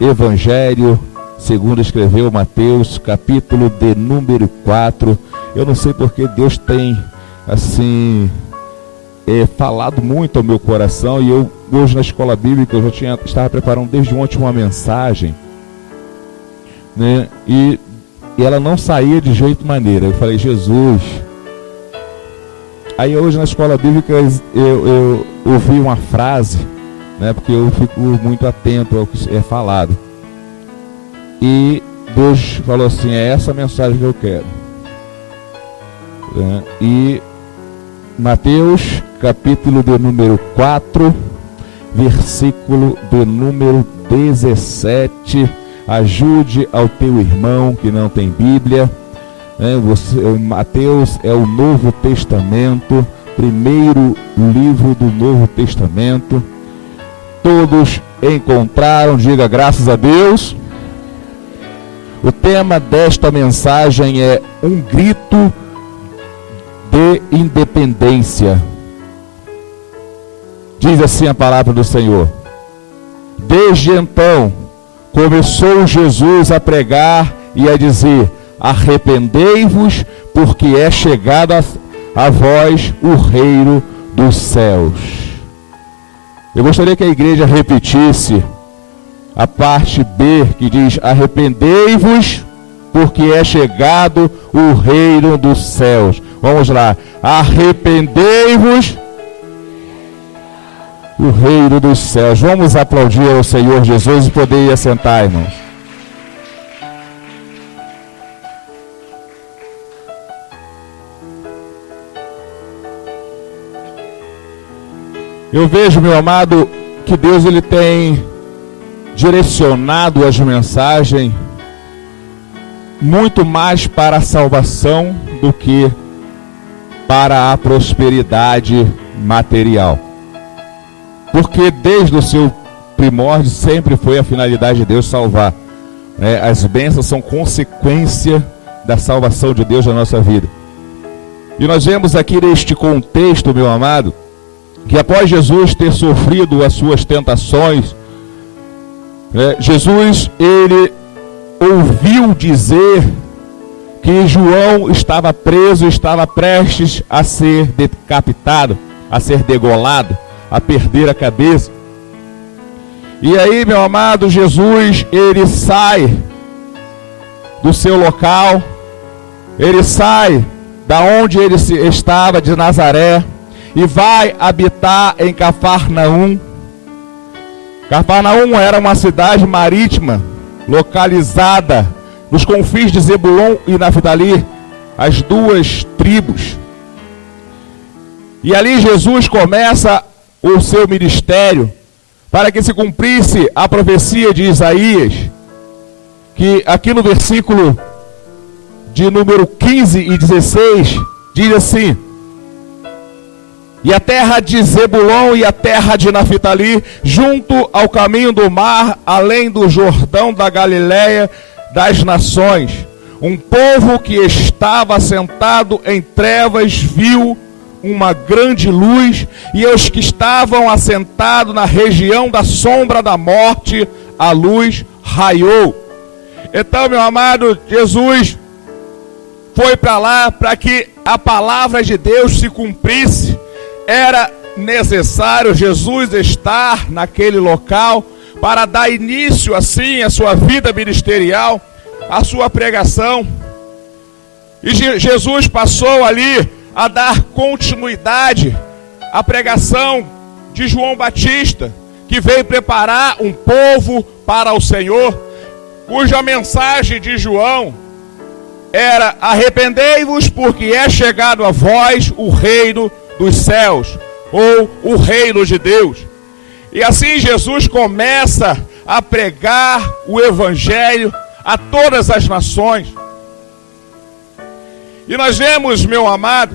Evangelho segundo escreveu Mateus, capítulo de número 4. Eu não sei porque Deus tem, assim, falado muito ao meu coração. E eu, hoje na escola bíblica, eu já estava preparando desde ontem uma mensagem, né? E ela não saía de jeito maneira. Eu falei, Jesus. Aí hoje na escola bíblica eu ouvi uma frase, né? Porque eu fico muito atento ao que é falado. E Deus falou assim, é essa a mensagem que eu quero. E Mateus, capítulo de número 4, versículo de número 17. Ajude ao teu irmão que não tem Bíblia. Mateus é o Novo Testamento, primeiro livro do Novo Testamento. Todos encontraram, diga graças a Deus. O tema desta mensagem é um grito de independência. Diz assim a palavra do Senhor. Desde então, começou Jesus a pregar e a dizer, arrependei-vos, porque é chegado a vós o reino dos céus. Eu gostaria que a igreja repetisse a parte B, que diz, arrependei-vos, porque é chegado o reino dos céus. Vamos lá, arrependei-vos, o reino dos céus. Vamos aplaudir ao Senhor Jesus e poder ir assentar, irmãos. Eu vejo, meu amado, que Deus ele tem direcionado as mensagens muito mais para a salvação do que para a prosperidade material. Porque desde o seu primórdio sempre foi a finalidade de Deus salvar. As bênçãos são consequência da salvação de Deus na nossa vida. E nós vemos aqui neste contexto, meu amado, que após Jesus ter sofrido as suas tentações, Jesus, ele ouviu dizer que João estava preso, estava prestes a ser decapitado, a ser degolado, a perder a cabeça. E aí, meu amado, Jesus, ele sai do seu local, ele sai da onde ele estava, de Nazaré, e vai habitar em Cafarnaum. Cafarnaum era uma cidade marítima, localizada nos confins de Zebulon e Naftali, as duas tribos. E ali Jesus começa o seu ministério, para que se cumprisse a profecia de Isaías, que aqui no versículo de número 15 e 16, diz assim, e a terra de Zebulon e a terra de Naftali, junto ao caminho do mar, além do Jordão da Galileia das nações, um povo que estava sentado em trevas viu uma grande luz, e os que estavam assentados na região da sombra da morte, a luz raiou. Então, meu amado, Jesus foi para lá para que a palavra de Deus se cumprisse. Era necessário Jesus estar naquele local para dar início assim à sua vida ministerial, à sua pregação. E Jesus passou ali a dar continuidade à pregação de João Batista, que veio preparar um povo para o Senhor, cuja mensagem de João era: arrependei-vos, porque é chegado a vós o reino dos céus, ou o reino de Deus. E assim Jesus começa a pregar o evangelho a todas as nações. E nós vemos, meu amado,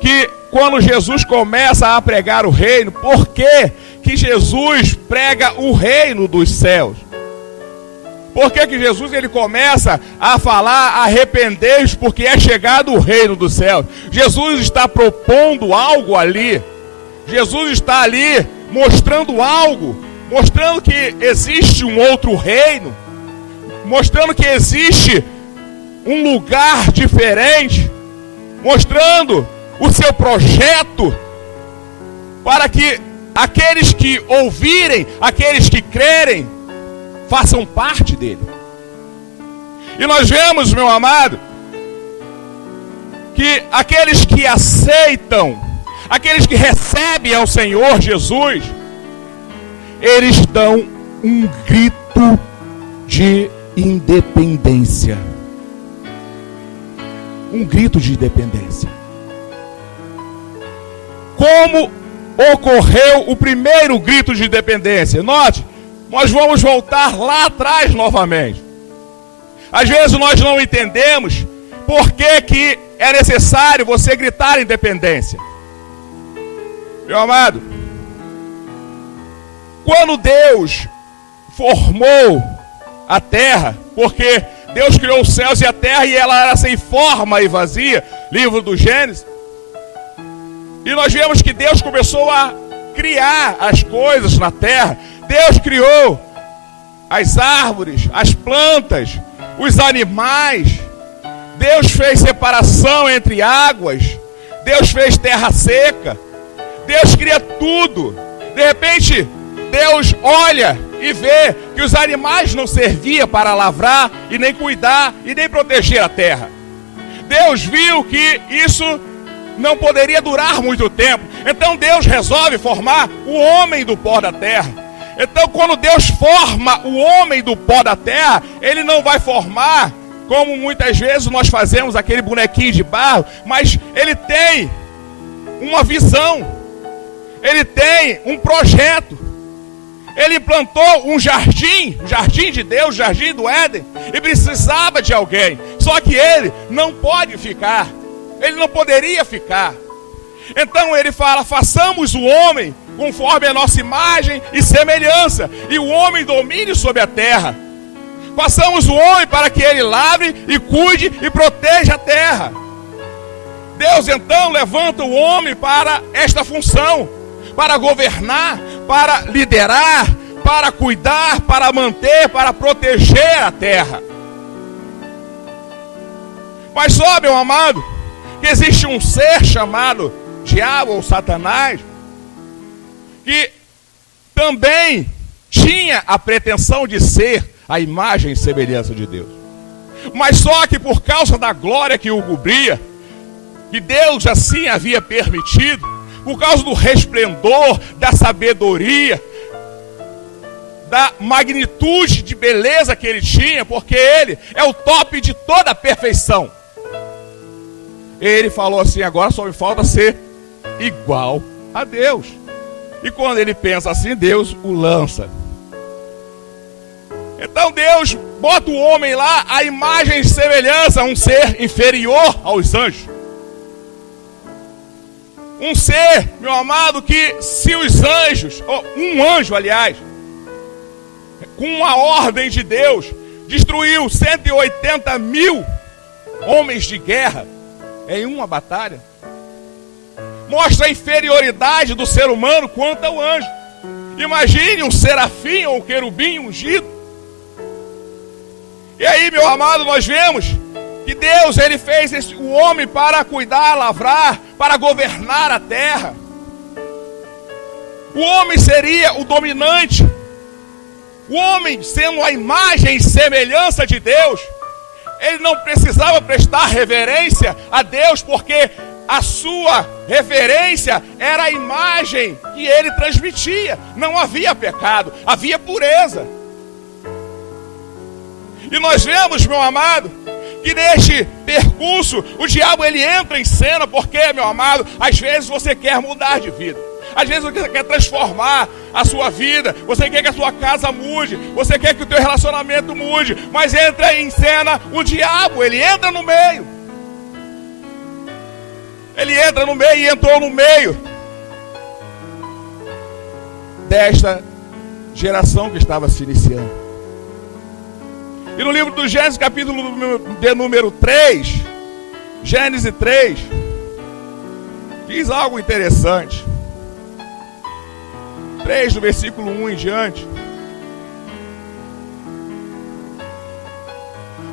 que quando Jesus começa a pregar o reino, por que Jesus prega o reino dos céus? Por que Jesus ele começa a falar: arrependei-vos, porque é chegado o reino dos céus? Jesus está propondo algo ali. Jesus está ali mostrando algo mostrando que existe um outro reino, mostrando que existe um lugar diferente, mostrando o seu projeto para que aqueles que ouvirem, aqueles que crerem, façam parte dele. E nós vemos, meu amado, que aqueles que aceitam, aqueles que recebem ao Senhor Jesus, eles dão um grito de independência. Um grito de independência. Como ocorreu o primeiro grito de independência? Note, nós vamos voltar lá atrás novamente. Às vezes nós não entendemos por que é necessário você gritar independência. Meu amado, quando Deus formou a terra, porque Deus criou os céus e a terra e ela era sem forma e vazia, livro do Gênesis, e nós vemos que Deus começou a criar as coisas na terra. Deus criou as árvores, as plantas, os animais. Deus fez separação entre águas. Deus fez terra seca. Deus cria tudo. De repente, Deus olha e vê que os animais não serviam para lavrar e nem cuidar e nem proteger a terra. Deus viu que isso não poderia durar muito tempo. Então Deus resolve formar o homem do pó da terra. Então quando Deus forma o homem do pó da terra, Ele não vai formar como muitas vezes nós fazemos aquele bonequinho de barro, mas Ele tem uma visão. Ele tem um projeto. Ele plantou um jardim, o jardim de Deus, o jardim do Éden, e precisava de alguém. Só que ele não pode ficar. Ele não poderia ficar. Então ele fala: façamos o homem conforme a nossa imagem e semelhança, e o homem domine sobre a terra. Façamos o homem para que ele lavre e cuide e proteja a terra. Deus então levanta o homem para esta função, para governar, para liderar, para cuidar, para manter, para proteger a terra. Mas só, meu amado, que existe um ser chamado diabo ou Satanás, que também tinha a pretensão de ser a imagem e semelhança de Deus. Mas só que por causa da glória que o cobria, que Deus assim havia permitido, por causa do resplendor, da sabedoria, da magnitude de beleza que ele tinha, porque ele é o top de toda a perfeição. Ele falou assim: agora só me falta ser igual a Deus. E quando ele pensa assim, Deus o lança. Então Deus bota o homem lá, a imagem e semelhança, um ser inferior aos anjos. Um ser, meu amado, que se os anjos, ou um anjo aliás, com uma ordem de Deus, destruiu 180 mil homens de guerra em uma batalha, mostra a inferioridade do ser humano quanto ao anjo. Imagine um serafim ou um querubim ungido. E aí, meu amado, nós vemos que Deus, ele fez o homem para cuidar, lavrar, para governar a terra. O homem seria o dominante. O homem, sendo a imagem e semelhança de Deus, ele não precisava prestar reverência a Deus, porque a sua reverência era a imagem que ele transmitia. Não havia pecado, havia pureza. E nós vemos, meu amado, que neste percurso o diabo ele entra em cena, porque, meu amado, às vezes você quer mudar de vida. Às vezes você quer transformar a sua vida, você quer que a sua casa mude, você quer que o teu relacionamento mude, mas entra em cena o diabo, ele entra no meio. Ele entra no meio e entrou no meio desta geração que estava se iniciando. E no livro do Gênesis, capítulo de número 3, Gênesis 3, diz algo interessante. 3, do versículo 1 em diante.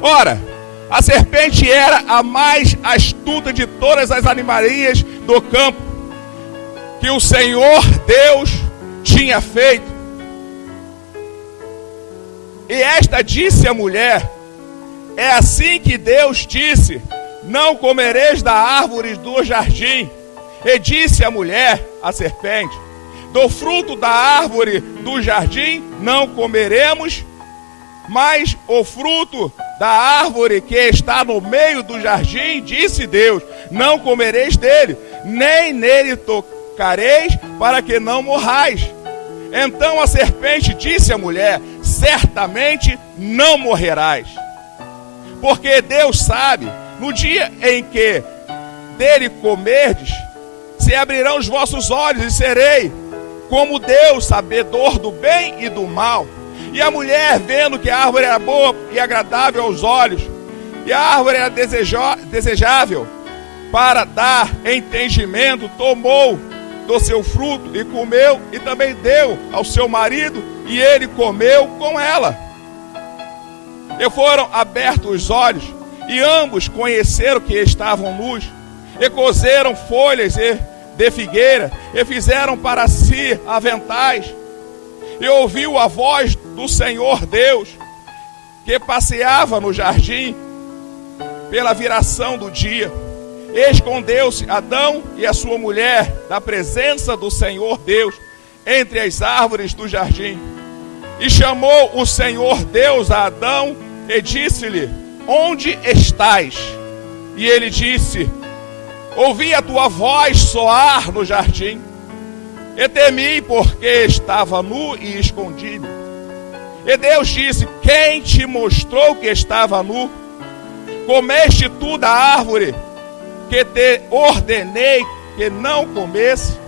Ora, a serpente era a mais astuta de todas as animarias do campo que o Senhor Deus tinha feito. E esta disse à mulher: é assim que Deus disse: não comereis da árvore do jardim. E disse a mulher, a serpente: do fruto da árvore do jardim não comeremos, mas o fruto da árvore que está no meio do jardim, disse Deus: não comereis dele, nem nele tocareis, para que não morrais. Então a serpente disse à mulher: certamente não morrerás, porque Deus sabe, no dia em que dele comerdes, se abrirão os vossos olhos e serei como Deus, sabedor do bem e do mal. E a mulher, vendo que a árvore era boa e agradável aos olhos, e a árvore era desejável para dar entendimento, tomou do seu fruto e comeu, e também deu ao seu marido, e ele comeu com ela. E foram abertos os olhos, e ambos conheceram que estavam nus, e coseram folhas de figueira, e fizeram para si aventais. E ouviu a voz do Senhor Deus, que passeava no jardim pela viração do dia. Escondeu-se Adão e a sua mulher da presença do Senhor Deus entre as árvores do jardim. E chamou o Senhor Deus a Adão e disse-lhe: onde estás? E ele disse: ouvi a tua voz soar no jardim, e temi, porque estava nu e escondi-me. E Deus disse: quem te mostrou que estava nu? Comeste tu da árvore que te ordenei que não comesse?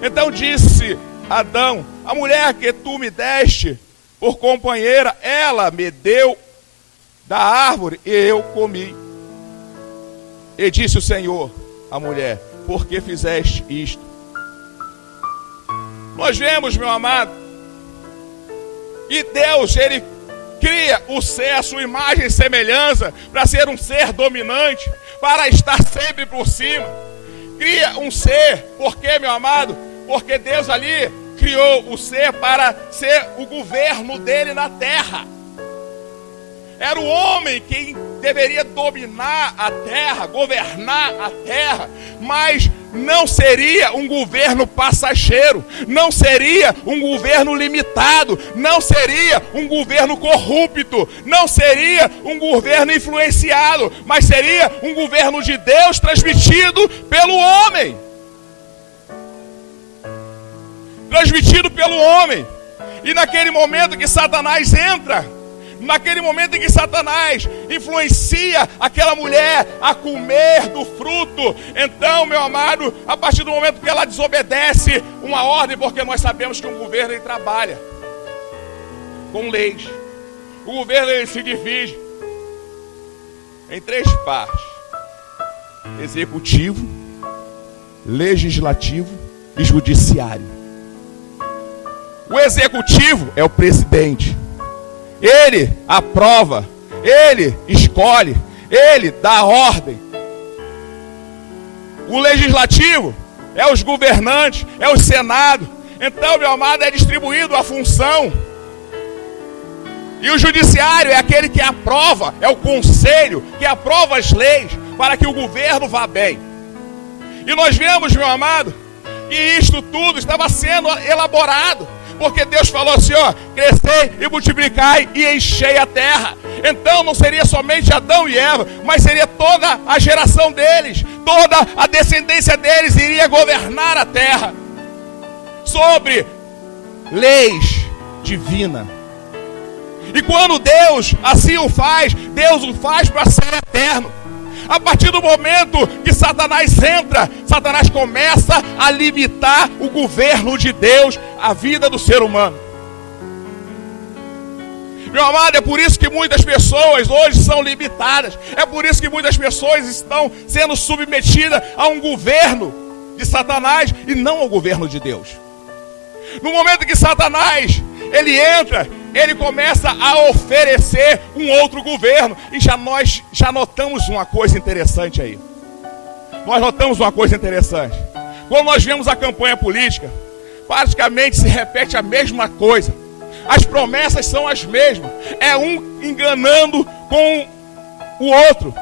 Então disse Adão: a mulher que tu me deste por companheira, ela me deu da árvore e eu comi. E disse o Senhor à mulher: por que fizeste isto? Nós vemos, meu amado, que Deus, ele cria o ser, a sua imagem e semelhança, para ser um ser dominante, para estar sempre por cima. Cria um ser, por quê, meu amado? Porque Deus ali criou o ser para ser o governo dele na terra. Era o homem quem deveria dominar a terra, governar a terra, mas não seria um governo passageiro, não seria um governo limitado, não seria um governo corrupto, não seria um governo influenciado, mas seria um governo de Deus transmitido pelo homem. Transmitido pelo homem. E naquele momento que Satanás entra, naquele momento em que Satanás influencia aquela mulher a comer do fruto, então, meu amado, a partir do momento que ela desobedece uma ordem, porque nós sabemos que um governo ele trabalha com leis. O governo ele se divide em 3 partes: executivo, legislativo e judiciário. O executivo é o presidente. Ele aprova, ele escolhe, ele dá ordem. O legislativo é os governantes, é o Senado. Então, meu amado, é distribuído a função. E o judiciário é aquele que aprova, é o conselho que aprova as leis para que o governo vá bem. E nós vemos, meu amado, que isto tudo estava sendo elaborado, porque Deus falou assim, ó: crescei e multiplicai e enchei a terra. Então não seria somente Adão e Eva, mas seria toda a geração deles, toda a descendência deles iria governar a terra sobre leis divinas. E quando Deus assim o faz, Deus o faz para ser eterno. A partir do momento que Satanás entra, Satanás começa a limitar o governo de Deus, a vida do ser humano. Meu amado, é por isso que muitas pessoas hoje são limitadas. É por isso que muitas pessoas estão sendo submetidas a um governo de Satanás e não ao governo de Deus. No momento que Satanás, ele entra, ele começa a oferecer um outro governo. E nós já notamos uma coisa interessante aí. Nós notamos uma coisa interessante. Quando nós vemos a campanha política, praticamente se repete a mesma coisa. As promessas são as mesmas. É um enganando com o outro.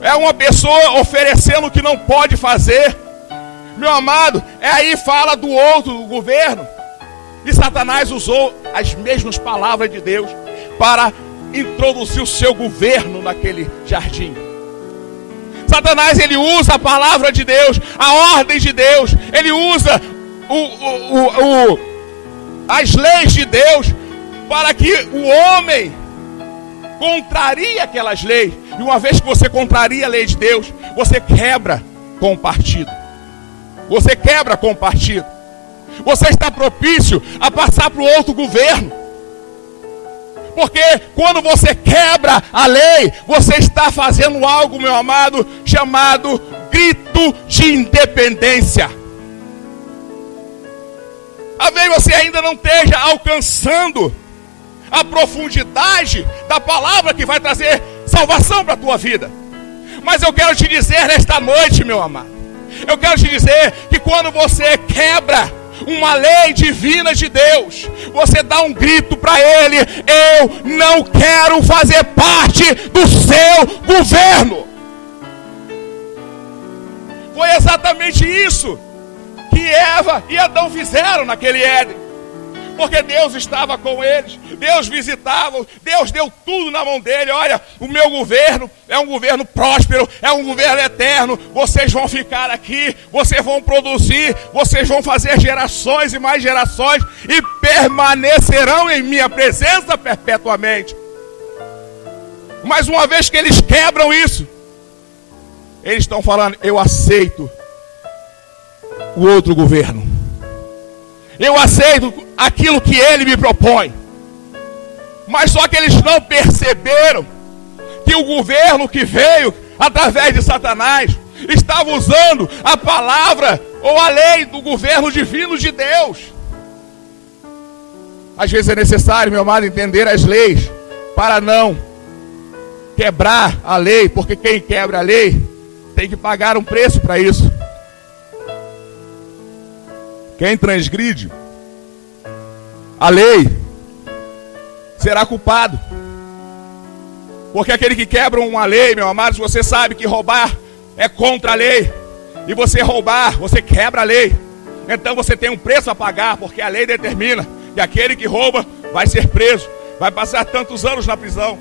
É uma pessoa oferecendo o que não pode fazer. Meu amado, aí fala do outro governo. E Satanás usou as mesmas palavras de Deus para introduzir o seu governo naquele jardim. Satanás, ele usa a palavra de Deus, a ordem de Deus. Ele usa as leis de Deus para que o homem contraria aquelas leis. E uma vez que você contraria a lei de Deus, você quebra com o partido. Você quebra com o partido. Você está propício a passar para o outro governo. Porque quando você quebra a lei, você está fazendo algo, meu amado, chamado grito de independência. Talvez você ainda não esteja alcançando a profundidade da palavra que vai trazer salvação para a tua vida. Mas eu quero te dizer nesta noite, meu amado, eu quero te dizer que quando você quebra uma lei divina de Deus, você dá um grito para Ele: eu não quero fazer parte do seu governo. Foi exatamente isso que Eva e Adão fizeram naquele Éden. Porque Deus estava com eles, Deus visitava, Deus deu tudo na mão dele. Olha, o meu governo é um governo próspero, é um governo eterno. Vocês vão ficar aqui, vocês vão produzir, vocês vão fazer gerações e mais gerações e permanecerão em minha presença perpetuamente. Mas uma vez que eles quebram isso, eles estão falando: eu aceito o outro governo. Eu aceito aquilo que ele me propõe. Mas só que eles não perceberam que o governo que veio através de Satanás estava usando a palavra ou a lei do governo divino de Deus. Às vezes é necessário, meu amado, entender as leis para não quebrar a lei, porque quem quebra a lei tem que pagar um preço para isso. Quem transgride a lei será culpado. Porque aquele que quebra uma lei, meu amado, se você sabe que roubar é contra a lei, e você roubar, você quebra a lei, então você tem um preço a pagar, porque a lei determina que aquele que rouba vai ser preso, vai passar tantos anos na prisão.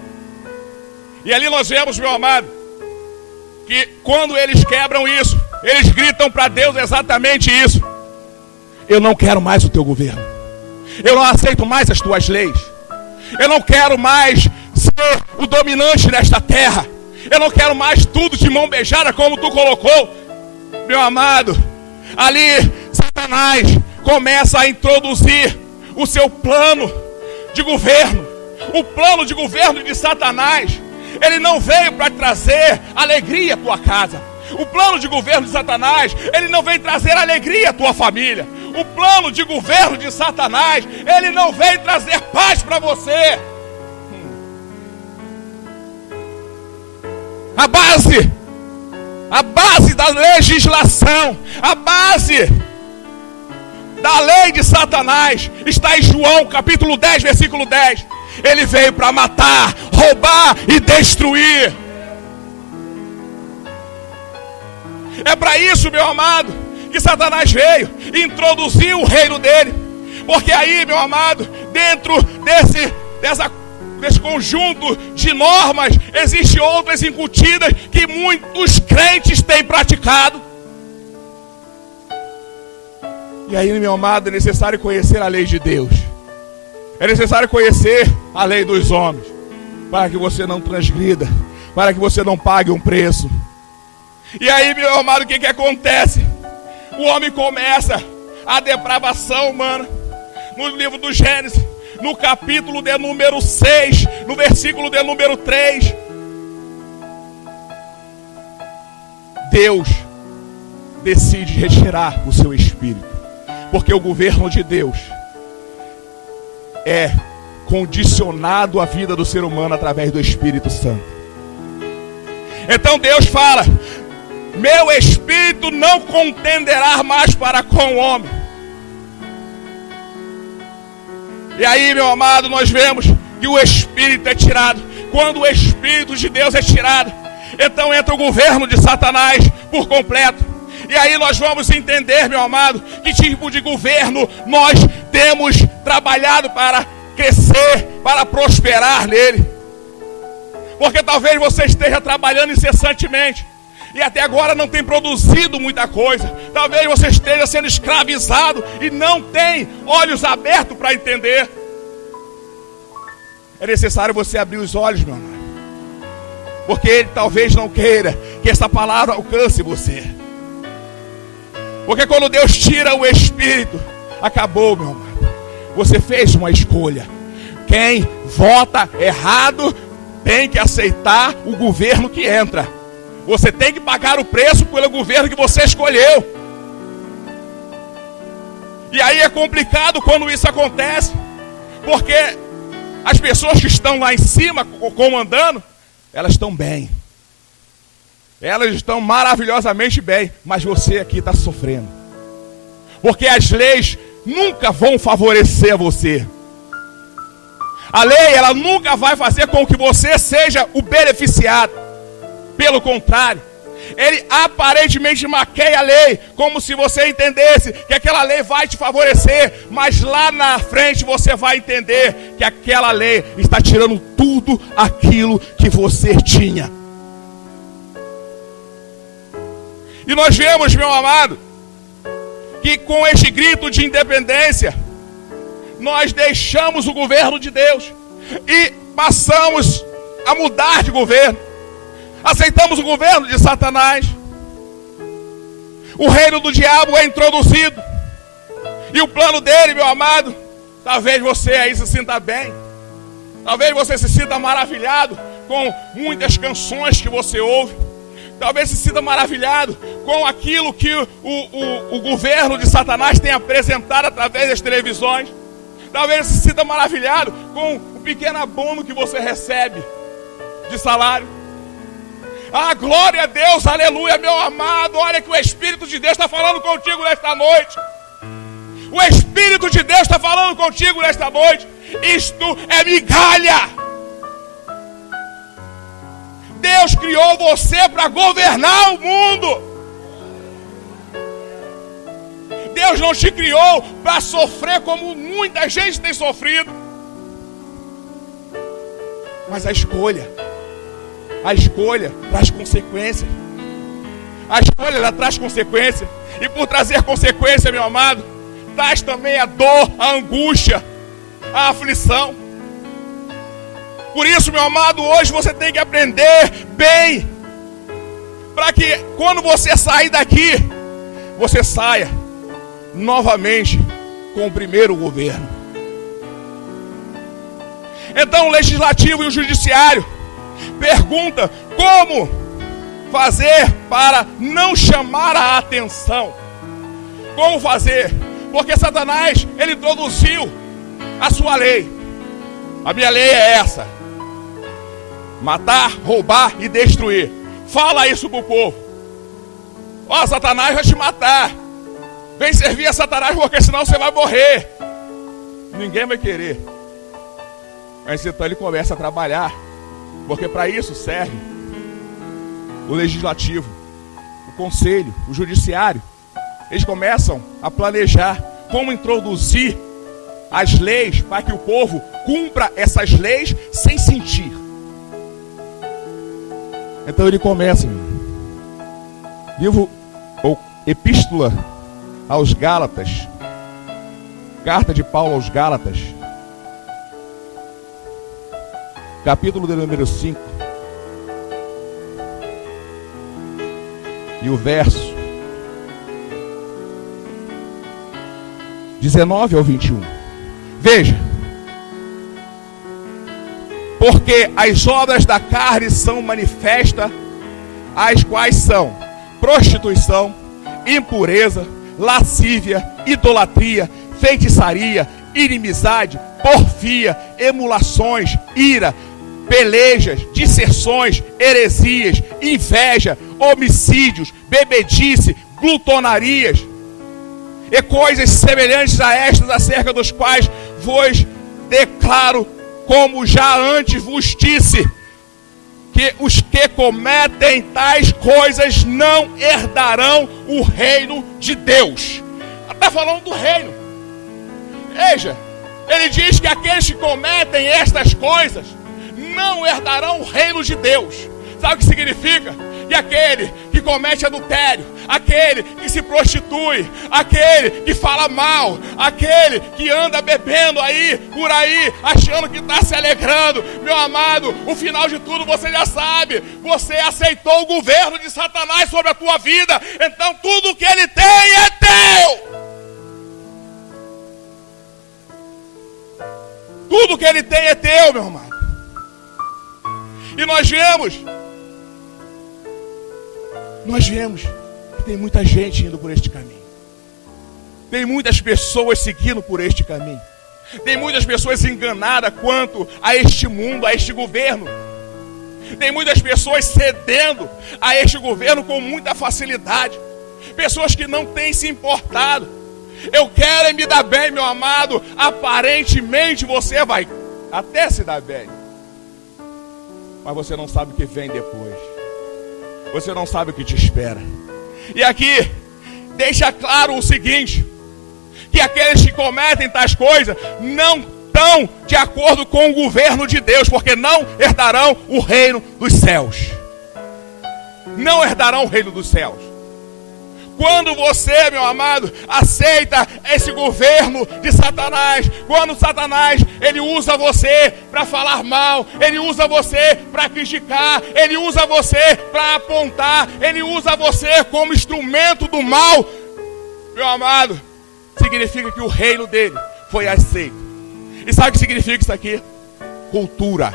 E ali nós vemos, meu amado, que quando eles quebram isso, eles gritam para Deus exatamente isso: eu não quero mais o teu governo. Eu não aceito mais as tuas leis. Eu não quero mais ser o dominante desta terra. Eu não quero mais tudo de mão beijada como tu colocou. Meu amado, ali Satanás começa a introduzir o seu plano de governo. O plano de governo de Satanás, ele não veio para trazer alegria à tua casa. O plano de governo de Satanás, ele não vem trazer alegria à tua família. O plano de governo de Satanás, ele não vem trazer paz para você. A base da legislação, a base da lei de Satanás está em João capítulo 10, versículo 10. Ele veio para matar, roubar e destruir. É para isso, meu amado, que Satanás veio e introduziu o reino dele. Porque aí, meu amado, dentro desse conjunto de normas, existem outras incutidas que muitos crentes têm praticado. E aí, meu amado, é necessário conhecer a lei de Deus. É necessário conhecer a lei dos homens, para que você não transgrida, para que você não pague um preço. E aí, meu amado, o que acontece? O homem começa a depravação humana. No livro do Gênesis, no capítulo de número 6, no versículo de número 3. Deus decide retirar o seu espírito. Porque o governo de Deus é condicionado à vida do ser humano através do Espírito Santo. Então Deus fala: meu espírito não contenderá mais para com o homem. E aí, meu amado, nós vemos que o espírito é tirado. Quando o Espírito de Deus é tirado, então entra o governo de Satanás por completo. E aí nós vamos entender, meu amado, que tipo de governo nós temos trabalhado para crescer, para prosperar nele. Porque talvez você esteja trabalhando incessantemente e até agora não tem produzido muita coisa. Talvez você esteja sendo escravizado e não tem olhos abertos para entender. É necessário você abrir os olhos, meu amado, porque ele talvez não queira que essa palavra alcance você. Porque quando Deus tira o espírito, acabou, meu amado. Você fez uma escolha. Quem vota errado tem que aceitar o governo que entra. Você tem que pagar o preço pelo governo que você escolheu. E aí é complicado quando isso acontece, porque as pessoas que estão lá em cima comandando, elas estão bem. Elas estão maravilhosamente bem, mas você aqui está sofrendo. Porque as leis nunca vão favorecer você. A lei, ela nunca vai fazer com que você seja o beneficiado. Pelo contrário, ele aparentemente maqueia a lei, como se você entendesse que aquela lei vai te favorecer, mas lá na frente você vai entender que aquela lei está tirando tudo aquilo que você tinha. E nós vemos, meu amado, que com este grito de independência, nós deixamos o governo de Deus e passamos a mudar de governo. Aceitamos o governo de Satanás. O reino do diabo é introduzido. E o plano dele, meu amado, talvez você aí se sinta bem. Talvez você se sinta maravilhado com muitas canções que você ouve. Talvez se sinta maravilhado com aquilo que o governo de Satanás tem apresentado através das televisões. Talvez se sinta maravilhado com o pequeno abono que você recebe de salário. Ah, glória a Deus, aleluia, meu amado. Olha que o Espírito de Deus está falando contigo nesta noite. O Espírito de Deus está falando contigo nesta noite. Isto é migalha. Deus criou você para governar o mundo. Deus não te criou para sofrer como muita gente tem sofrido. Mas a escolha traz consequências. A escolha, ela traz consequência. E por trazer consequência, meu amado, traz também a dor, a angústia, a aflição. Por isso, meu amado, hoje você tem que aprender bem, para que quando você sair daqui, você saia novamente com o primeiro governo. Então o legislativo e o judiciário pergunta como fazer para não chamar a atenção. Como fazer? Porque Satanás, ele introduziu a sua lei. A minha lei é essa: matar, roubar e destruir. Fala isso pro povo. Ó, Satanás vai te matar. Vem servir a Satanás, porque senão você vai morrer. Ninguém vai querer. Mas então ele começa a trabalhar, porque para isso serve o legislativo, o conselho, o judiciário. Eles começam a planejar como introduzir as leis para que o povo cumpra essas leis sem sentir. Então ele começa, livro ou epístola aos Gálatas, carta de Paulo aos Gálatas, capítulo de número 5, e o verso 19 ao 21. Veja: porque as obras da carne são manifestas, as quais são prostituição, impureza, lascívia, idolatria, feitiçaria, inimizade, porfia, emulações, ira, pelejas, disserções, heresias, inveja, homicídios, bebedice, glutonarias e coisas semelhantes a estas, acerca dos quais vos declaro, como já antes vos disse, que os que cometem tais coisas não herdarão o reino de Deus. Está falando do reino. Veja, ele diz que aqueles que cometem estas coisas não herdarão o reino de Deus. Sabe o que significa? Que aquele que comete adultério, aquele que se prostitui, aquele que fala mal, aquele que anda bebendo aí, por aí, achando que está se alegrando, meu amado, o final de tudo você já sabe. Você aceitou o governo de Satanás sobre a tua vida, então tudo que ele tem é teu. Tudo que ele tem é teu, meu amado. E nós vemos que tem muita gente indo por este caminho. Tem muitas pessoas seguindo por este caminho. Tem muitas pessoas enganadas quanto a este mundo, a este governo. Tem muitas pessoas cedendo a este governo com muita facilidade. Pessoas que não têm se importado. Eu quero me dar bem, meu amado. Aparentemente você vai até se dar bem, mas você não sabe o que vem depois. Você não sabe o que te espera. E aqui deixa claro o seguinte: que aqueles que cometem tais coisas não estão de acordo com o governo de Deus, porque não herdarão o reino dos céus. Não herdarão o reino dos céus. Quando você, meu amado, aceita esse governo de Satanás, quando Satanás, ele usa você para falar mal, ele usa você para criticar, ele usa você para apontar, ele usa você como instrumento do mal, meu amado, significa que o reino dele foi aceito. E sabe o que significa isso aqui? Cultura.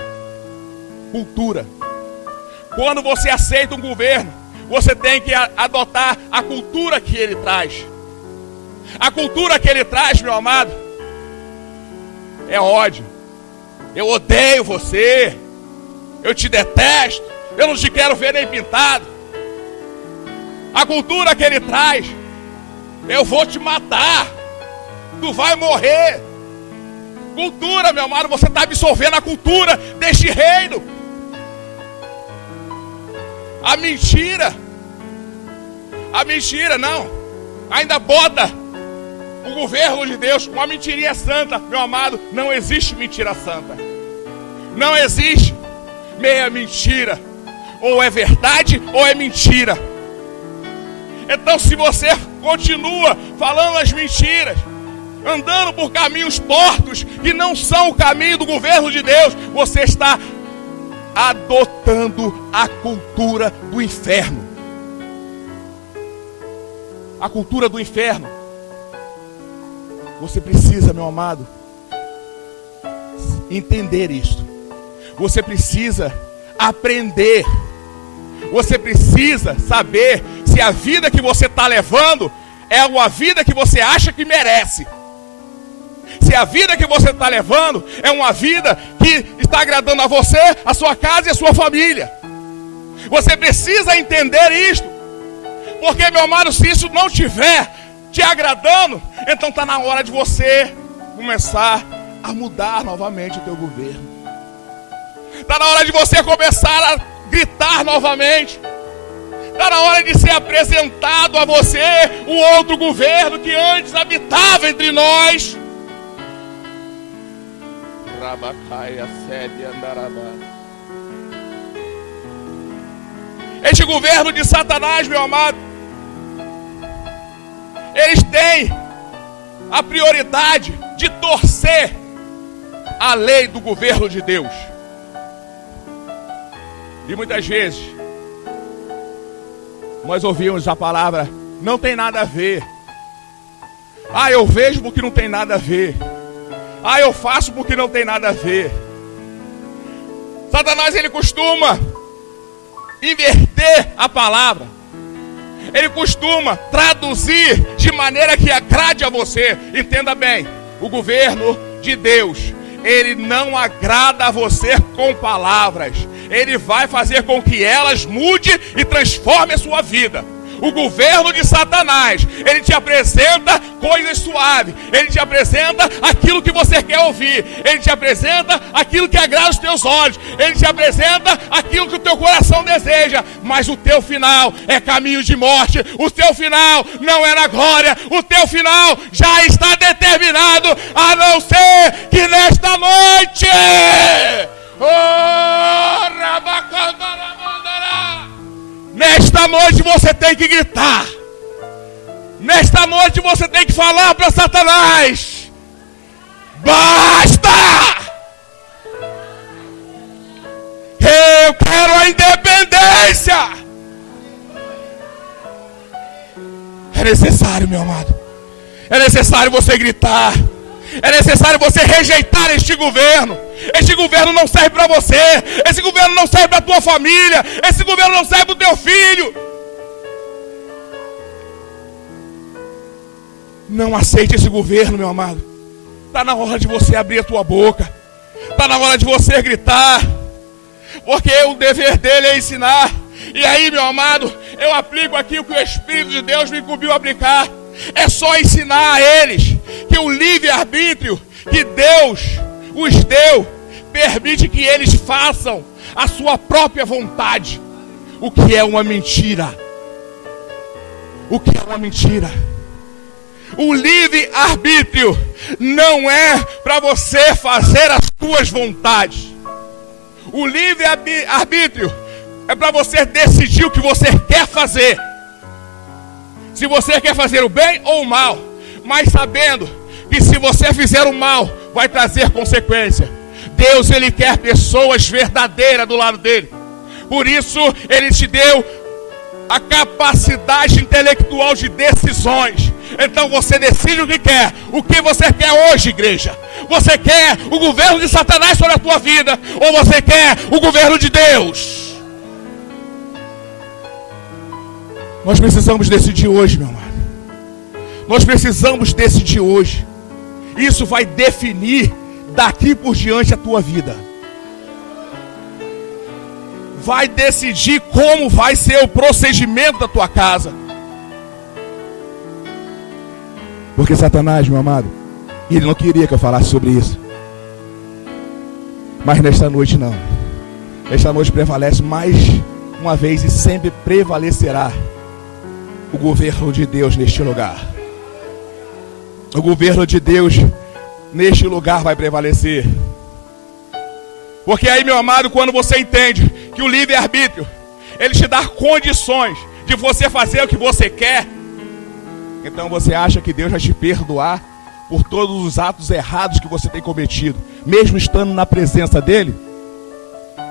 Cultura. Quando você aceita um governo, você tem que adotar a cultura que ele traz. A cultura que ele traz, meu amado, é ódio. Eu odeio você. Eu te detesto. Eu não te quero ver nem pintado. A cultura que ele traz: eu vou te matar. Tu vai morrer. Cultura, meu amado, você está absorvendo a cultura deste reino. A mentira não, ainda bota o governo de Deus, uma mentirinha santa, meu amado. Não existe mentira santa, não existe meia mentira, ou é verdade ou é mentira. Então se você continua falando as mentiras, andando por caminhos tortos, que não são o caminho do governo de Deus, você está adotando a cultura do inferno. A cultura do inferno. Você precisa, meu amado, entender isso. Você precisa aprender. Você precisa saber se a vida que você está levando é uma vida que você acha que merece. Se a vida que você está levando é uma vida que está agradando a você, a sua casa e a sua família. Você precisa entender isto. Porque, meu amado, se isso não estiver te agradando, então está na hora de você começar a mudar novamente o teu governo. Está na hora de você começar a gritar novamente. Está na hora de ser apresentado a você o outro governo que antes habitava entre nós. Este governo de Satanás, meu amado, eles têm a prioridade de torcer a lei do governo de Deus. E muitas vezes nós ouvimos a palavra: não tem nada a ver. Ah, eu vejo porque não tem nada a ver. Ah, eu faço porque não tem nada a ver. Satanás, ele costuma inverter a palavra. ele costuma traduzir de maneira que agrade a você. Entenda bem, o governo de Deus, ele não agrada a você com palavras. Ele vai fazer com que elas mudem e transformem a sua vida. O governo de Satanás, ele te apresenta coisas suaves, ele te apresenta aquilo que você quer ouvir, ele te apresenta aquilo que agrada os teus olhos, ele te apresenta aquilo que o teu coração deseja, mas o teu final é caminho de morte, o teu final não é na glória, o teu final já está determinado, a não ser que nesta noite, nesta noite você tem que gritar. Nesta noite você tem que falar para Satanás: basta! Eu quero a independência. É necessário, meu amado. É necessário você gritar. É necessário você rejeitar este governo. Este governo não serve para você. Esse governo não serve para a tua família. Esse governo não serve para o teu filho. Não aceite esse governo, meu amado. Está na hora de você abrir a tua boca. Está na hora de você gritar. Porque o dever dele é ensinar. E aí, meu amado, eu aplico aqui o que o Espírito de Deus me incumbiu a aplicar. É só ensinar a eles que o livre-arbítrio que Deus os deu permite que eles façam a sua própria vontade. O que é uma mentira. O que é uma mentira. O livre-arbítrio não é para você fazer as suas vontades. O livre-arbítrio é para você decidir o que você quer fazer. Se você quer fazer o bem ou o mal, mas sabendo que se você fizer o mal, vai trazer consequência. Deus, ele quer pessoas verdadeiras do lado dele. Por isso, ele te deu a capacidade intelectual de decisões. Então você decide o que quer. O que você quer hoje, igreja? Você quer o governo de Satanás sobre a tua vida? Ou você quer o governo de Deus? Nós precisamos decidir hoje, meu amado. Nós precisamos decidir hoje. Isso vai definir daqui por diante a tua vida. Vai decidir como vai ser o procedimento da tua casa. Porque Satanás, meu amado, ele não queria que eu falasse sobre isso. Mas nesta noite não. Esta noite prevalece mais uma vez e sempre prevalecerá o governo de Deus neste lugar. O governo de Deus neste lugar vai prevalecer. Porque aí, meu amado, quando você entende que o livre-arbítrio, ele te dá condições de você fazer o que você quer, então você acha que Deus vai te perdoar por todos os atos errados que você tem cometido, mesmo estando na presença dele?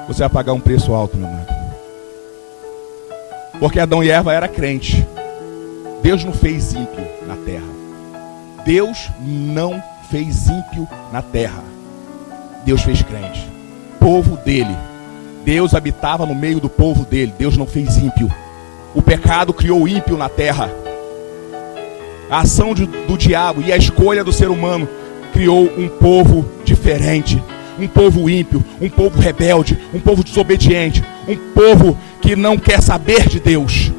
Você vai pagar um preço alto, meu amado. Porque Adão e Eva eram crentes. Deus não fez ímpio na terra. Deus não fez ímpio na terra. Deus fez crente. Povo dele. Deus habitava no meio do povo dele. Deus não fez ímpio. O pecado criou ímpio na terra. A ação do diabo e a escolha do ser humano criou um povo diferente. Um povo ímpio, um povo rebelde, um povo desobediente, um povo que não quer saber de Deus.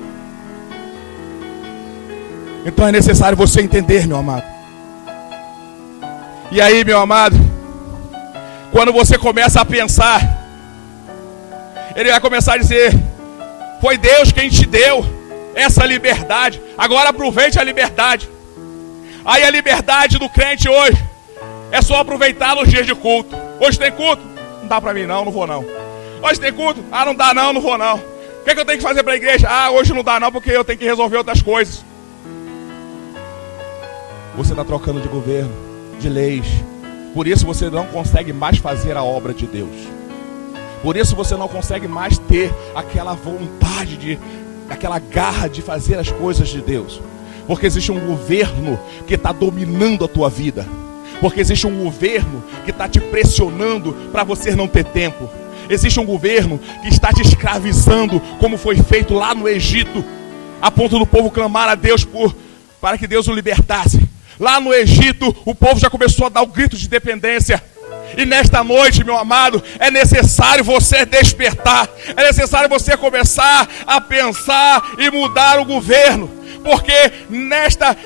Então é necessário você entender, meu amado. E aí, meu amado, quando você começa a pensar, ele vai começar a dizer: foi Deus quem te deu essa liberdade, agora aproveite a liberdade. Aí a liberdade do crente hoje é só aproveitar nos dias de culto. Hoje tem culto? Não dá pra mim não, não vou não. Hoje tem culto? Ah, não dá não, não vou não. O que é que eu tenho que fazer pra igreja? Ah, hoje não dá não, porque eu tenho que resolver outras coisas. Você está trocando de governo, de leis. Por isso você não consegue mais fazer a obra de Deus. Por isso você não consegue mais ter aquela vontade, aquela garra de fazer as coisas de Deus. Porque existe um governo que está dominando a tua vida. Porque existe um governo que está te pressionando para você não ter tempo. Existe um governo que está te escravizando, como foi feito lá no Egito. a ponto do povo clamar a Deus para que Deus o libertasse. Lá no Egito, o povo já começou a dar o grito de dependência. E nesta noite, meu amado, é necessário você despertar. É necessário você começar a pensar e mudar o governo. Porque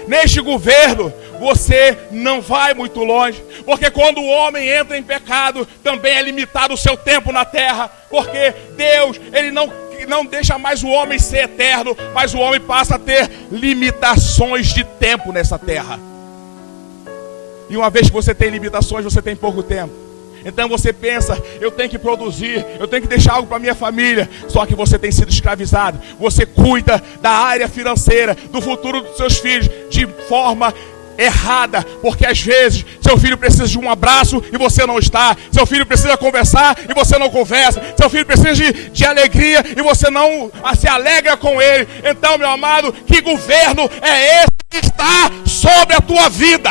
neste governo, você não vai muito longe. Porque quando o homem entra em pecado, também é limitado o seu tempo na terra. Porque Deus, Ele não deixa mais o homem ser eterno, mas o homem passa a ter limitações de tempo nessa terra. E uma vez que você tem limitações, você tem pouco tempo. Então você pensa, eu tenho que produzir, eu tenho que deixar algo para minha família. Só que você tem sido escravizado. Você cuida da área financeira, do futuro dos seus filhos de forma errada. Porque às vezes seu filho precisa de um abraço e você não está. Seu filho precisa conversar e você não conversa. Seu filho precisa de alegria e você não se alegra com ele. Então, meu amado, que governo é esse que está sobre a tua vida?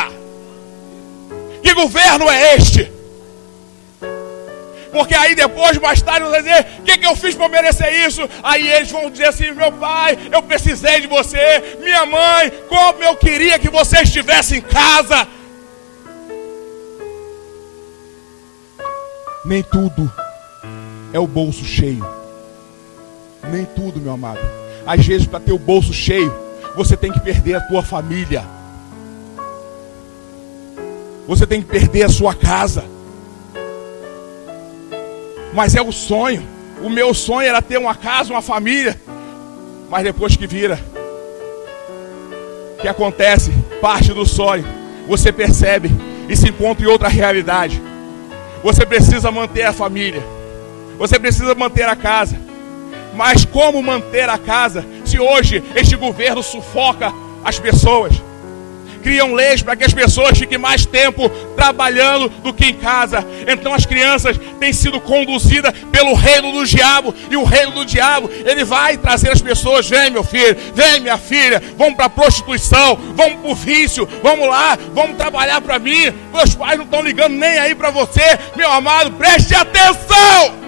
Que governo é este? Porque aí depois, mais tarde, você vai dizer, o que eu fiz para merecer isso? Aí eles vão dizer assim, meu pai, eu precisei de você. Minha mãe, como eu queria que você estivesse em casa. Nem tudo é o bolso cheio. Nem tudo, meu amado. Às vezes, para ter o bolso cheio, você tem que perder a tua família. Você tem que perder a sua casa. Mas é o sonho. O meu sonho era ter uma casa, uma família. Mas depois que vira, o que acontece? Parte do sonho. Você percebe e se encontra em outra realidade. Você precisa manter a família. Você precisa manter a casa. Mas como manter a casa se hoje este governo sufoca as pessoas? Criam leis para que as pessoas fiquem mais tempo trabalhando do que em casa. Então as crianças têm sido conduzidas pelo reino do diabo. E o reino do diabo, ele vai trazer as pessoas. Vem, meu filho, vem, minha filha. Vamos para a prostituição, vamos para o vício. Vamos lá, vamos trabalhar para mim. Meus pais não estão ligando nem aí para você. Meu amado, preste atenção.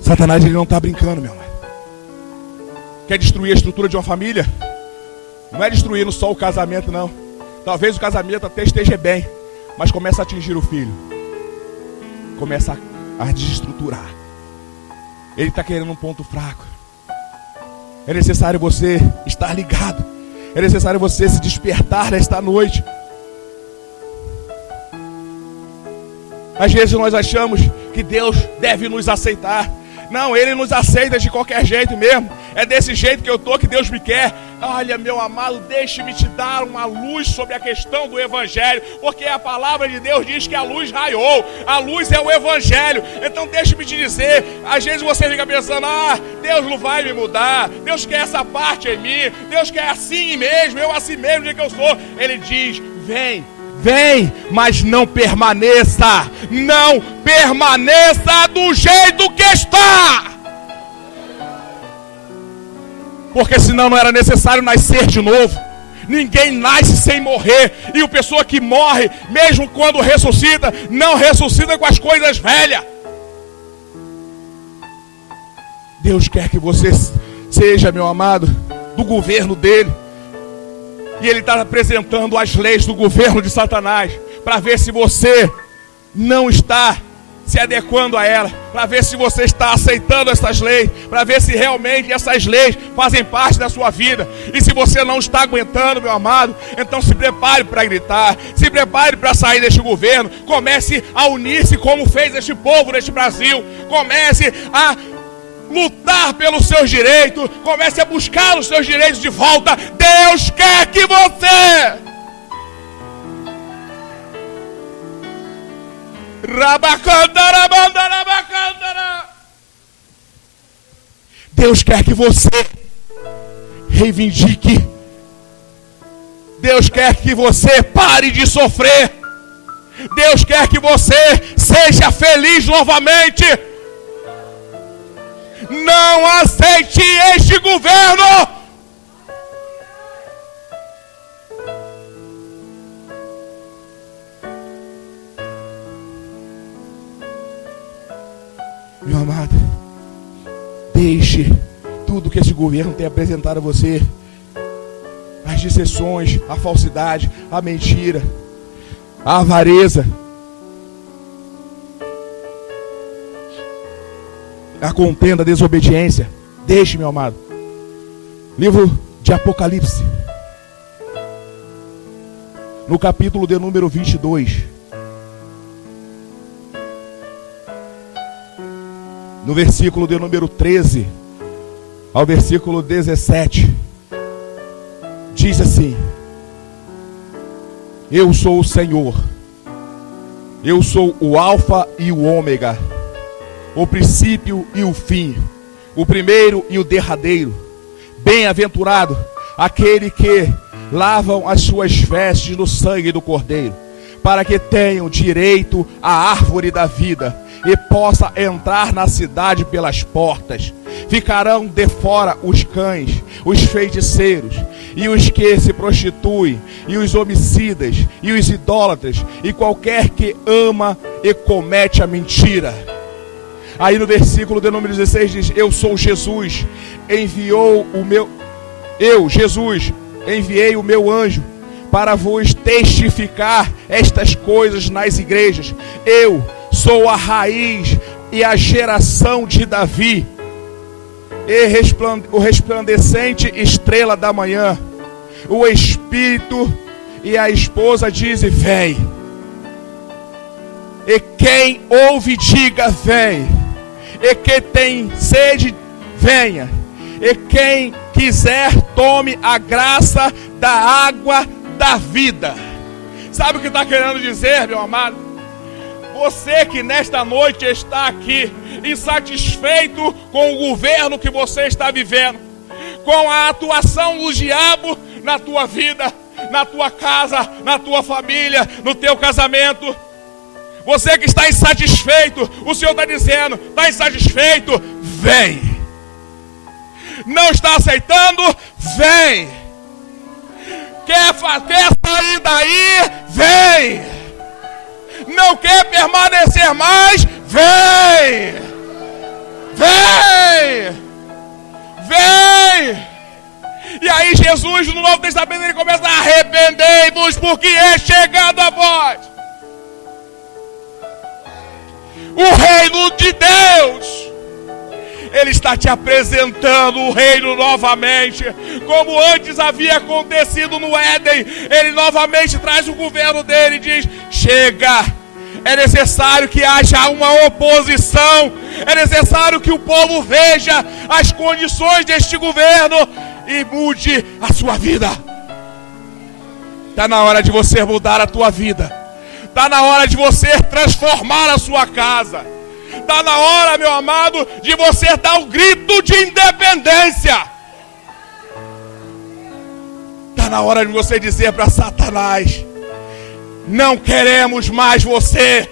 Satanás, ele não está brincando, meu amado. Quer destruir a estrutura de uma família? Não é destruindo só o casamento, não. Talvez o casamento até esteja bem, mas começa a atingir o filho. Começa a desestruturar. Ele está querendo um ponto fraco. É necessário você estar ligado. É necessário você se despertar nesta noite. Às vezes nós achamos que Deus deve nos aceitar. Não, Ele nos aceita de qualquer jeito mesmo. É desse jeito que eu estou que Deus me quer. Olha, meu amado, deixe-me te dar uma luz sobre a questão do Evangelho. Porque a palavra de Deus diz que a luz raiou. A luz é o Evangelho. Então deixe-me te dizer. Às vezes você fica pensando, Deus não vai me mudar. Deus quer essa parte em mim. Deus quer assim mesmo, eu assim mesmo, do que eu sou. Ele diz, vem, mas não permaneça. Não permaneça do jeito que está. Porque senão não era necessário nascer de novo. Ninguém nasce sem morrer. E a pessoa que morre, mesmo quando ressuscita, não ressuscita com as coisas velhas. Deus quer que você seja, meu amado, do governo dele. E ele está apresentando as leis do governo de Satanás, para ver se você não está se adequando a ela, para ver se você está aceitando essas leis, para ver se realmente essas leis fazem parte da sua vida. E se você não está aguentando, meu amado, então se prepare para gritar, se prepare para sair deste governo. Comece a unir-se como fez este povo neste Brasil. Comece a lutar pelos seus direitos. Comece a buscar os seus direitos de volta. Deus quer que você Deus quer que você reivindique. Deus quer que você pare de sofrer. Deus quer que você seja feliz novamente. Não aceite este governo. governo tem apresentado a você as dissensões, a falsidade, a mentira, a avareza, a contenda, a desobediência. Deixe, meu amado. Livro de Apocalipse, no capítulo de número 22, no versículo de número 13 ao versículo 17, diz assim: eu sou o Senhor, eu sou o Alfa e o Ômega, o princípio e o fim, o primeiro e o derradeiro. Bem-aventurado aquele que lavam as suas vestes no sangue do Cordeiro, para que tenham direito à árvore da vida e possa entrar na cidade pelas portas. Ficarão de fora os cães, os feiticeiros, e os que se prostituem, e os homicidas, e os idólatras, e qualquer que ama e comete a mentira. Aí no versículo de número 16 diz: eu sou Jesus, Jesus, enviei o meu anjo para vos testificar estas coisas nas igrejas. Eu sou a raiz e a geração de Davi, e o resplandecente estrela da manhã. O Espírito e a esposa dizem: vem. E quem ouve, diga: vem. E quem tem sede, venha. E quem quiser, tome a graça da água da vida. Sabe o que está querendo dizer, meu amado? Você que nesta noite está aqui insatisfeito com o governo que você está vivendo, com a atuação do diabo na tua vida, na tua casa, na tua família, no teu casamento. Você que está insatisfeito, o Senhor está dizendo: está insatisfeito? Vem. Não está aceitando? Vem. Quer sair daí? Vem. Não quer permanecer mais? Vem. Vem. Vem. E aí Jesus no Novo Testamento ele começa: arrependei-vos, porque é chegado a vós o reino de Deus. Ele está te apresentando o reino novamente, como antes havia acontecido no Éden. Ele novamente traz o governo dele e diz: chega. É necessário que haja uma oposição, é necessário que o povo veja as condições deste governo e mude a sua vida. Está na hora de você mudar a tua vida. Está na hora de você transformar a sua casa. Está na hora, meu amado, de você dar um grito de independência. Está na hora de você dizer para Satanás: não queremos mais você.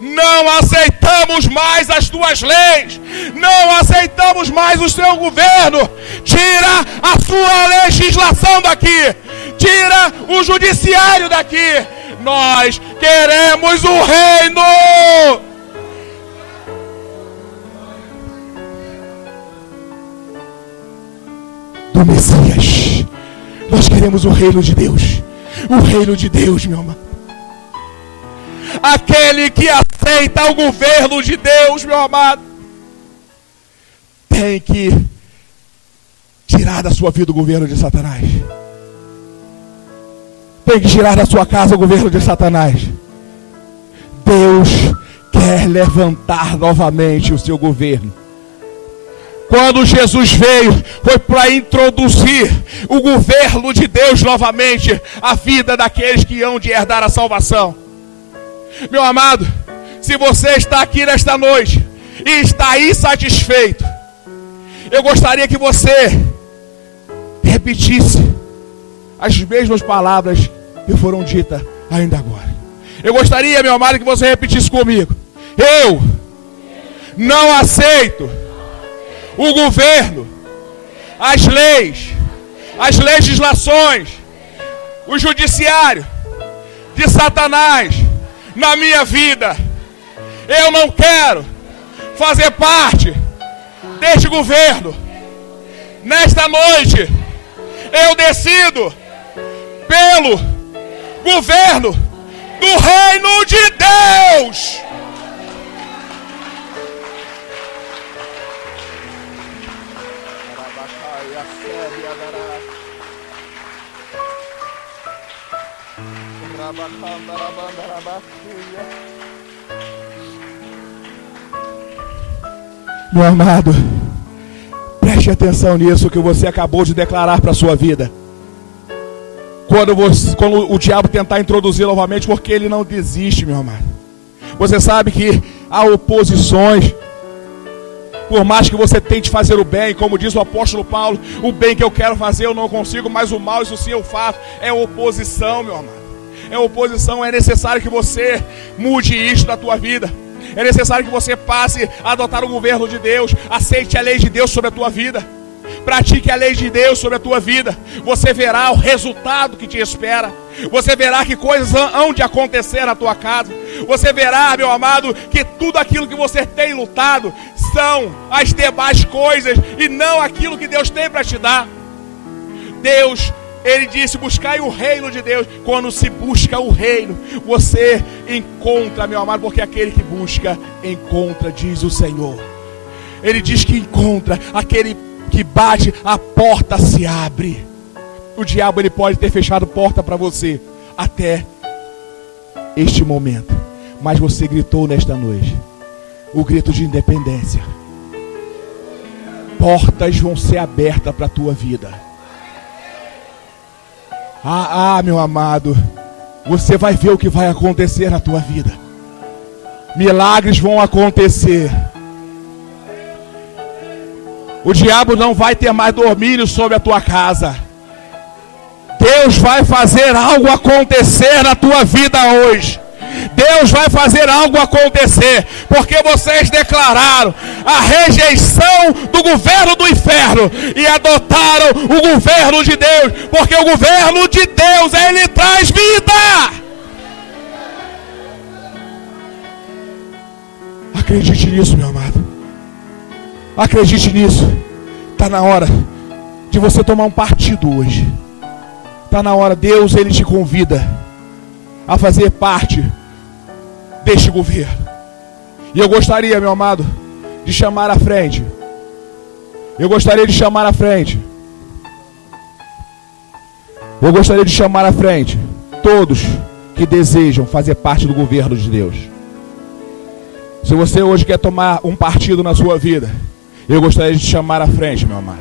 Não aceitamos mais as tuas leis. Não aceitamos mais o seu governo. Tira a sua legislação daqui. Tira o judiciário daqui. Nós queremos o reino do Messias. Nós queremos o reino de Deus. O reino de Deus, meu amado. Aquele que aceita o governo de Deus, meu amado, tem que tirar da sua vida o governo de Satanás. Tem que tirar da sua casa o governo de Satanás. Deus quer levantar novamente o seu governo. Quando Jesus veio, foi para introduzir o governo de Deus novamente à vida daqueles que hão de herdar a salvação. Meu amado, se você está aqui nesta noite e está insatisfeito, eu gostaria que você repetisse as mesmas palavras que foram ditas ainda agora. Eu gostaria, meu amado, que você repetisse comigo: eu não aceito o governo, as leis, as legislações, o judiciário de Satanás na minha vida. Eu não quero fazer parte deste governo. Nesta noite, eu decido pelo governo do reino de Deus. Meu amado, preste atenção nisso que você acabou de declarar para a sua vida. Quando o diabo tentar introduzir novamente, porque ele não desiste, meu amado. Você sabe que há oposições. Por mais que você tente fazer o bem, como diz o apóstolo Paulo, o bem que eu quero fazer eu não consigo, mas o mal, isso sim eu faço. É oposição, meu amado. É oposição, é necessário que você mude isso na tua vida. É necessário que você passe a adotar o governo de Deus. Aceite a lei de Deus sobre a tua vida. Pratique a lei de Deus sobre a tua vida. Você verá o resultado que te espera. Você verá que coisas hão de acontecer na tua casa. Você verá, meu amado, que tudo aquilo que você tem lutado são as demais coisas e não aquilo que Deus tem para te dar. Deus, Ele disse, buscai o reino de Deus. Quando se busca o reino, você encontra, meu amado, porque aquele que busca, encontra, diz o Senhor. Ele diz que encontra, aquele que bate, a porta se abre. O diabo, ele pode ter fechado porta para você até este momento, mas você gritou nesta noite o grito de independência. Portas vão ser abertas para a tua vida. Meu amado, você vai ver o que vai acontecer na tua vida. Milagres vão acontecer. O diabo não vai ter mais domínio sobre a tua casa. Deus vai fazer algo acontecer na tua vida hoje. Deus vai fazer algo acontecer, porque vocês declararam a rejeição do governo do inferno e adotaram o governo de Deus, porque o governo de Deus, ele traz vida. Acredite nisso, meu amado. Acredite nisso. Está na hora de você tomar um partido hoje. Está na hora, Deus, ele te convida a fazer parte deste governo. E eu gostaria, meu amado, de chamar à frente. Eu gostaria de chamar à frente todos que desejam fazer parte do governo de Deus. Se você hoje quer tomar um partido na sua vida, eu gostaria de te chamar à frente, meu amado.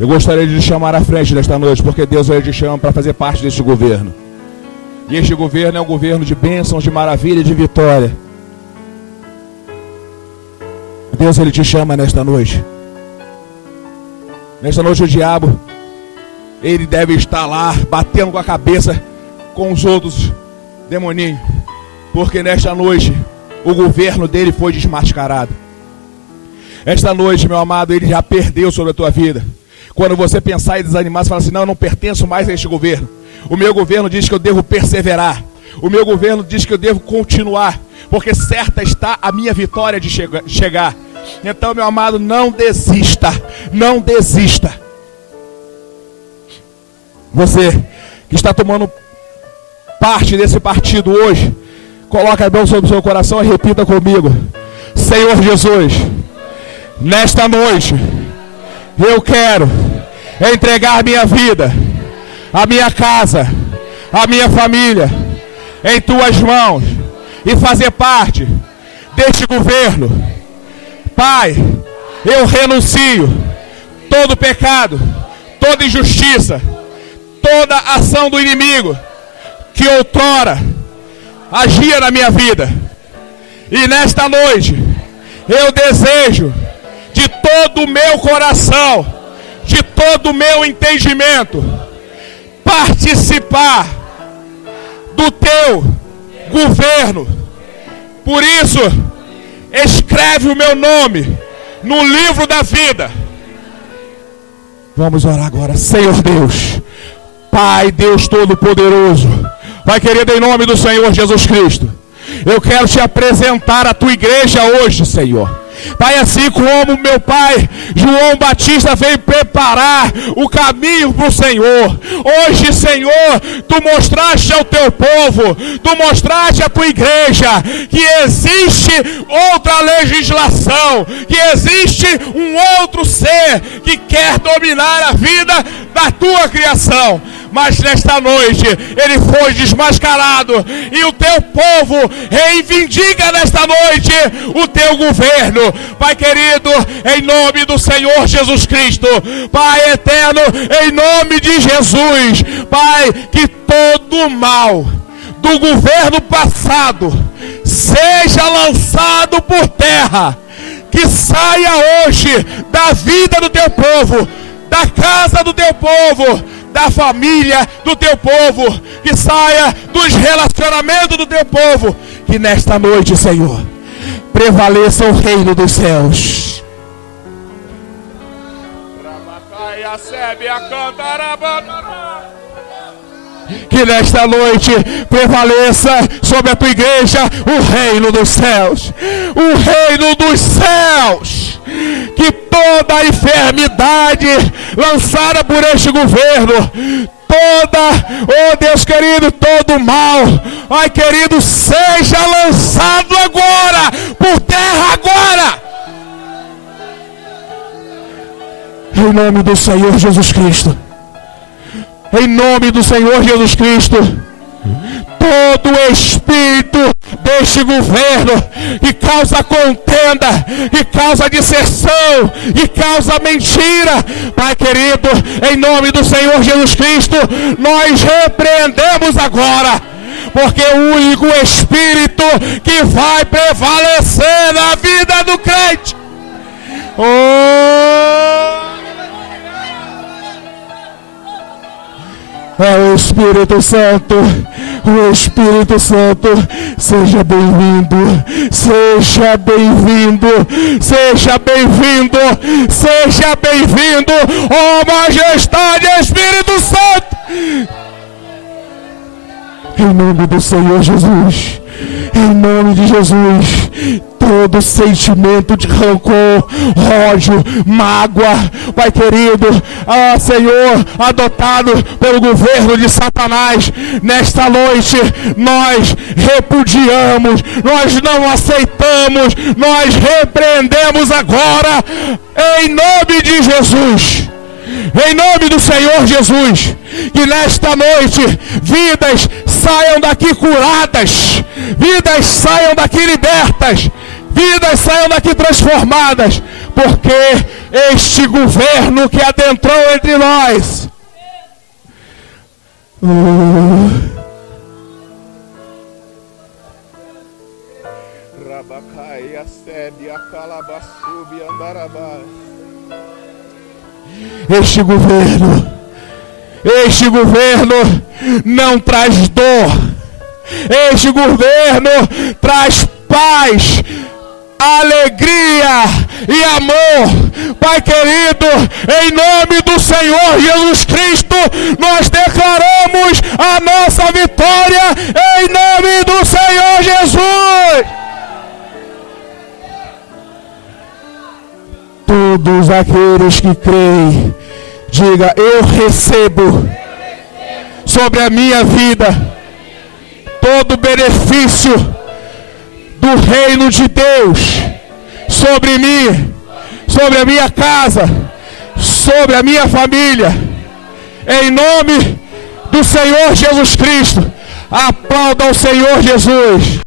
Eu gostaria de te chamar à frente nesta noite, porque Deus hoje te chama para fazer parte deste governo. E este governo é um governo de bênçãos, de maravilha e de vitória. Deus, ele te chama nesta noite. Nesta noite o diabo, ele deve estar lá, batendo com a cabeça com os outros demoninhos. Porque nesta noite, o governo dele foi desmascarado. Esta noite, meu amado, ele já perdeu sobre a tua vida. Quando você pensar e desanimar, você fala assim, não, eu não pertenço mais a este governo. O meu governo diz que eu devo perseverar. O meu governo diz que eu devo continuar, porque certa está a minha vitória de chegar. Então, meu amado, não desista. Não desista. Você que está tomando parte desse partido hoje, coloque a mão sobre o seu coração e repita comigo. Senhor Jesus, nesta noite, eu quero entregar minha vida, a minha casa, a minha família em tuas mãos e fazer parte deste governo. Pai, eu renuncio todo pecado, toda injustiça, toda ação do inimigo que outrora agia na minha vida. E nesta noite eu desejo de todo o meu coração, de todo o meu entendimento, participar do teu governo. Por isso, escreve o meu nome no livro da vida. Vamos orar agora. Senhor Deus, Pai Deus Todo-Poderoso, Pai querido, em nome do Senhor Jesus Cristo, eu quero te apresentar a tua igreja hoje, Senhor. Pai, assim como meu pai João Batista veio preparar o caminho para o Senhor, hoje, Senhor, Tu mostraste ao Teu povo, Tu mostraste à Tua igreja que existe outra legislação, que existe um outro ser que quer dominar a vida da Tua criação. Mas nesta noite ele foi desmascarado e o Teu povo reivindica nesta noite o Teu governo. Pai querido, em nome do Senhor Jesus Cristo, Pai eterno, em nome de Jesus, Pai, que todo mal do governo passado seja lançado por terra, que saia hoje da vida do Teu povo, da casa do Teu povo, da família do Teu povo, que saia dos relacionamentos do Teu povo, que nesta noite, Senhor, prevaleça o reino dos céus. Que nesta noite prevaleça sobre a Tua igreja o reino dos céus, o reino dos céus. Que toda a enfermidade lançada por este governo, oh Deus querido, todo mal, ai querido, seja lançado agora, por terra agora. Em nome do Senhor Jesus Cristo. Em nome do Senhor Jesus Cristo. Todo espírito deste governo que causa contenda, que causa disserção, que causa mentira, Pai querido, em nome do Senhor Jesus Cristo, nós repreendemos agora, porque o único espírito que vai prevalecer na vida do crente, é o Espírito Santo. O Espírito Santo, seja bem-vindo, seja bem-vindo, seja bem-vindo, seja bem-vindo, ó majestade Espírito Santo. Em nome do Senhor Jesus, em nome de Jesus, todo sentimento de rancor, ódio, mágoa, Pai querido, Senhor, adotado pelo governo de Satanás, nesta noite nós repudiamos, nós não aceitamos, nós repreendemos agora, em nome de Jesus. Em nome do Senhor Jesus, que nesta noite vidas saiam daqui curadas, vidas saiam daqui libertas, vidas saiam daqui transformadas, porque este governo que adentrou entre nós, este governo não traz dor, este governo traz paz, alegria e amor. Pai querido, em nome do Senhor Jesus Cristo, nós declaramos a nossa vitória em nome do Senhor Jesus. Todos aqueles que creem, diga: eu recebo sobre a minha vida todo o benefício do reino de Deus sobre mim, sobre a minha casa, sobre a minha família, em nome do Senhor Jesus Cristo. Aplauda ao Senhor Jesus.